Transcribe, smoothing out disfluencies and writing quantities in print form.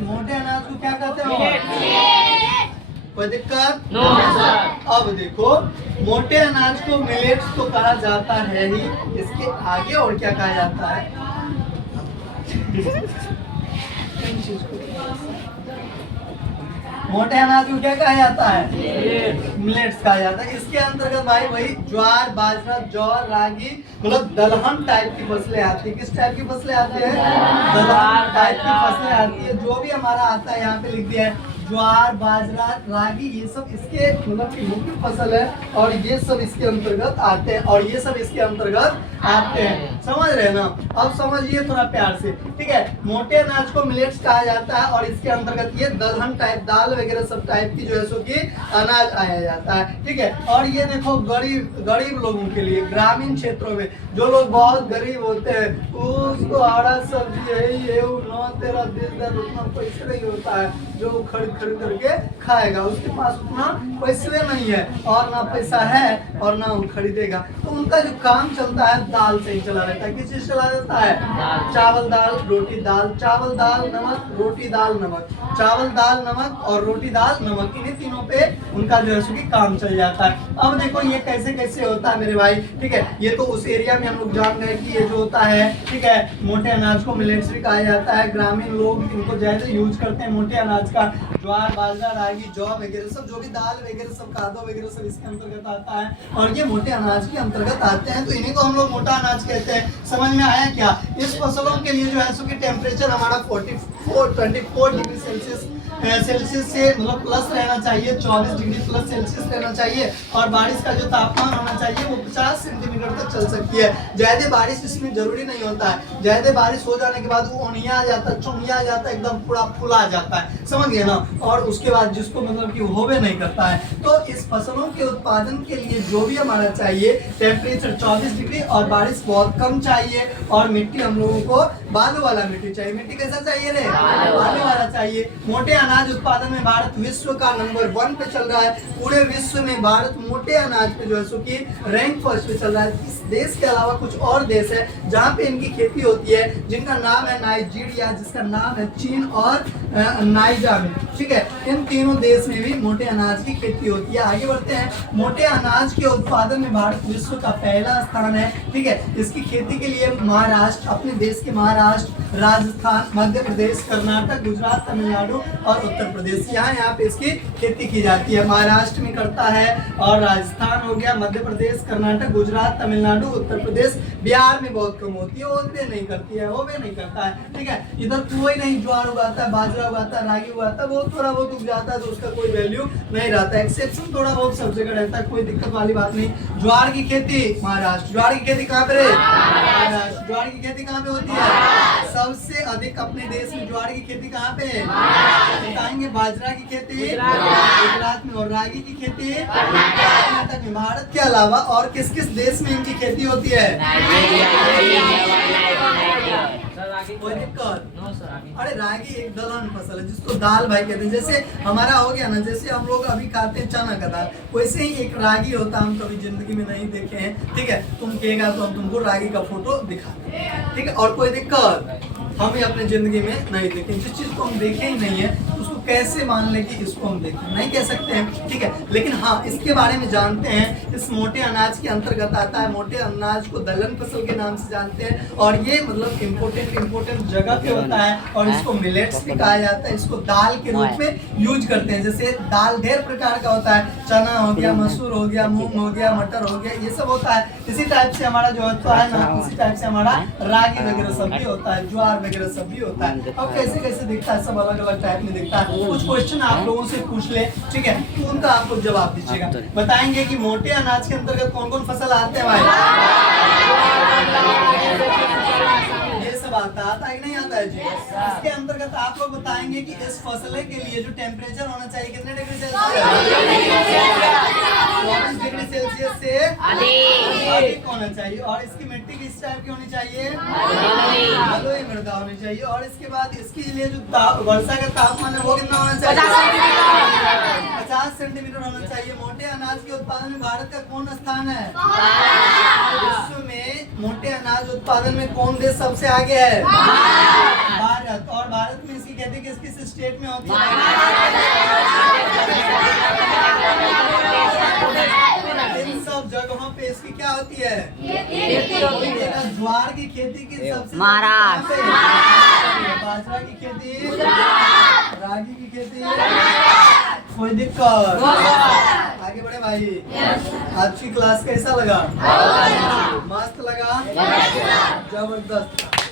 मोटे अनाज को क्या कहते हैं? कोई दिक्कत? No sir. अब देखो, मोटे अनाज को मिलेट्स तो कहा जाता है ही, इसके आगे और क्या कहा जाता है? मोटे अनाज को क्या कहा जाता है? मिलेट्स कहा जाता है। इसके अंतर्गत भाई वही ज्वार, बाजरा, जौ, रागी, मतलब दलहन टाइप की फसलें आती है। किस टाइप की फसलें आती है? दलहन टाइप की फसलें आती है। जो भी हमारा आता है यहाँ पे लिख दिया है, ज्वार, बाजरा, रागी, ये सब इसके मतलब की मुख्य फसल है और ये सब इसके अंतर्गत आते हैं और ये सब इसके अंतर्गत आते हैं। समझ रहे हैं ना? अब समझिए थोड़ा प्यार से, ठीक है। मोटे अनाज को मिलेट्स कहा जाता है और इसके अंतर्गत ये दलहन टाइप, दाल वगैरह सब टाइप की जो है सो कि अनाज आया जाता है, ठीक है। और ये देखो गरीब लोगों के लिए, ग्रामीण क्षेत्रों में जो लोग बहुत गरीब होते हैं, उसको हरा सब्जी है ये 9 13 10 उतना पैसे नहीं होता है जो खरीद करके खाएगा। उसके पास उतना पैसे नहीं है और ना पैसा है और ना वो खरीदेगा, तो उनका जो काम चलता है दाल से ही चला रहता है। किस चीज चला रहता है? चावल दाल रोटी दाल, चावल दाल नमक, रोटी दाल नमक, चावल दाल नमक और रोटी दाल नमक, इन्हीं तीनों पे उनका जो है सो कि काम चल जाता है। अब देखो ये कैसे कैसे होता है मेरे भाई, ठीक है। ये तो उस एरिया में हम लोग जान गए कि ये जो होता है, ठीक है, मोटे अनाज को मिलेट्स भी कहा जाता है। ग्रामीण लोग इनको ज्यादा यूज करते हैं मोटे अनाज का। ज्वार, बाजरा, रागी, जौ वगैरह सब, जो भी दाल वगैरह सब, कादो वगैरह सब इसके अंतर्गत आता है और ये मोटे अनाज के अंतर्गत आते हैं, तो इन्हीं को हम लोग मोटा अनाज कहते हैं। समझ में आया क्या? इस फसलों के लिए जो है सो कि टेम्परेचर हमारा 24 डिग्री सेल्सियस से मतलब प्लस रहना चाहिए, 24 डिग्री प्लस सेल्सियस रहना चाहिए और बारिश का जो तापमान होना चाहिए वो 50 सेंटीमीटर तक चल सकती है। ज्यादा बारिश इसमें जरूरी नहीं होता है। ज्यादा बारिश हो जाने के बाद वो ओनिया जाता है, चुनिया जाता है, एकदम पूरा फुला जाता है, समझ गए ना? और उसके बाद जिसको मतलब कि होवे नहीं करता है। तो इस फसलों के उत्पादन के लिए जो भी हमारा चाहिए, टेम्परेचर 24 डिग्री और बारिश बहुत कम चाहिए और मिट्टी हम लोगों को बालू वाला मिट्टी चाहिए। मिट्टी कैसा चाहिए रे? बालू वाला चाहिए। मोटे अनाज उत्पादन में भारत विश्व का नंबर 1 पे चल रहा है। पूरे विश्व में भारत मोटे अनाज पे जो है सो कि रैंक फर्स्ट पे चल रहा है। इस देश के अलावा कुछ और देश है जहाँ पे इनकी खेती होती है, जिनका नाम है नाइजीरिया, जिसका नाम है चीन और नाइजा में, ठीक है। इन तीनों देश में भी मोटे अनाज की खेती होती है। आगे बढ़ते हैं। मोटे अनाज के उत्पादन में भारत विश्व का पहला स्थान है, ठीक है। इसकी खेती के लिए महाराष्ट्र, अपने देश के महाराष्ट्र, राजस्थान, मध्य प्रदेश, कर्नाटक, गुजरात, तमिलनाडु और उत्तर प्रदेश, यहाँ पे इसकी खेती की जाती है। महाराष्ट्र में करता है और राजस्थान हो गया, मध्य प्रदेश, कर्नाटक, गुजरात, तमिलनाडु, उत्तर प्रदेश, बिहार में बहुत कम होती है, होते नहीं करती है, होवे नहीं करता है, ठीक है। इधर कोई नहीं ज्वार उगाता है, बाजरा उगाता है, रागी उगाता है, वो थोड़ा बहुत उग जाता है तो उसका कोई वैल्यू नहीं रहता है। एक्सेप्शन थोड़ा बहुत सब जगह रहता है, कोई दिक्कत वाली बात नहीं। ज्वार की खेती महाराष्ट्र, ज्वार की खेती कहाँ पे रहे? महाराष्ट्र। ज्वार की खेती कहाँ पे होती है? सबसे अधिक अपने देश में ज्वार की खेती कहाँ पे है? बताएंगे। बाजरा की खेती गुजरात में और रागी की खेती कर्नाटक में। भारत के अलावा और किस किस देश में इनकी खेती होती है? कोई दिक्कत? अरे रागी एक दलहन फसल है जिसको दाल भाई कहते हैं। जैसे हमारा हो गया ना, जैसे हम लोग अभी खाते हैं चना का दाल, वैसे ही एक रागी होता है। हम कभी जिंदगी में नहीं देखे हैं, ठीक है। तुम कहेगा तो हम तुमको रागी का फोटो दिखाते हैं, ठीक है। और कोई दिक्कत? हम ही अपने जिंदगी में नहीं देखे। जिस चीज को हम देखे ही नहीं है उसको कैसे मान ले कि इसको हम देखें? नहीं कह सकते हैं, ठीक है। लेकिन हाँ, इसके बारे में जानते हैं। इस मोटे अनाज के अंतर्गत आता है। मोटे अनाज को दलहन फसल के नाम से जानते हैं और ये मतलब इम्पोर्टेंट जगह पे होता है और इसको मिलेट्स भी कहा जाता है। इसको दाल के रूप में यूज करते हैं। जैसे दाल ढेर प्रकार का होता है, चना हो गया, मसूर हो गया, मूंग हो गया, मटर हो गया, ये सब होता है। इसी टाइप से हमारा जो होता है ना, उसी टाइप से हमारा रागी वगैरह सब भी होता है, ज्वार वगैरह सब भी होता है। अब कैसे कैसे दिखता है, सब अलग अलग टाइप में दिखता है। कुछ क्वेश्चन आप लोगों से पूछ ले, ठीक है, तो उनका आपको जवाब दीजिएगा। बताएंगे कि मोटे अनाज के अंतर्गत कौन कौन फसल आते हैं भाई? ये सब आता है कि नहीं आता है जी? इसके अंतर्गत आप लोग बताएंगे कि इस फसल के लिए जो टेम्परेचर होना चाहिए कितने डिग्री सेल्सियस? 24 डिग्री सेल्सियस से अधिक होना चाहिए। और इसकी मिट्टी किस टाइप की होनी चाहिए? बलुई मृदा होनी चाहिए। और इसके बाद इसके लिए जो वर्षा का तापमान है वो कितना होना चाहिए? 50 सेंटीमीटर होना चाहिए। मोटे अनाज के उत्पादन में भारत का कौन स्थान है? विश्व में मोटे अनाज उत्पादन में कौन देश सबसे आगे है? भारत। और भारत भारत में इसकी खेती किस किस स्टेट में होती है? इन सब जगहों पे इसकी क्या होती है? ज्वार की खेती की सबसे महाराष्ट्र, बाजरा की खेती, रागी की खेती, कोई दिक्कत? आगे बढ़े भाई। आज की क्लास कैसा लगा? मस्त लगा, जबरदस्त।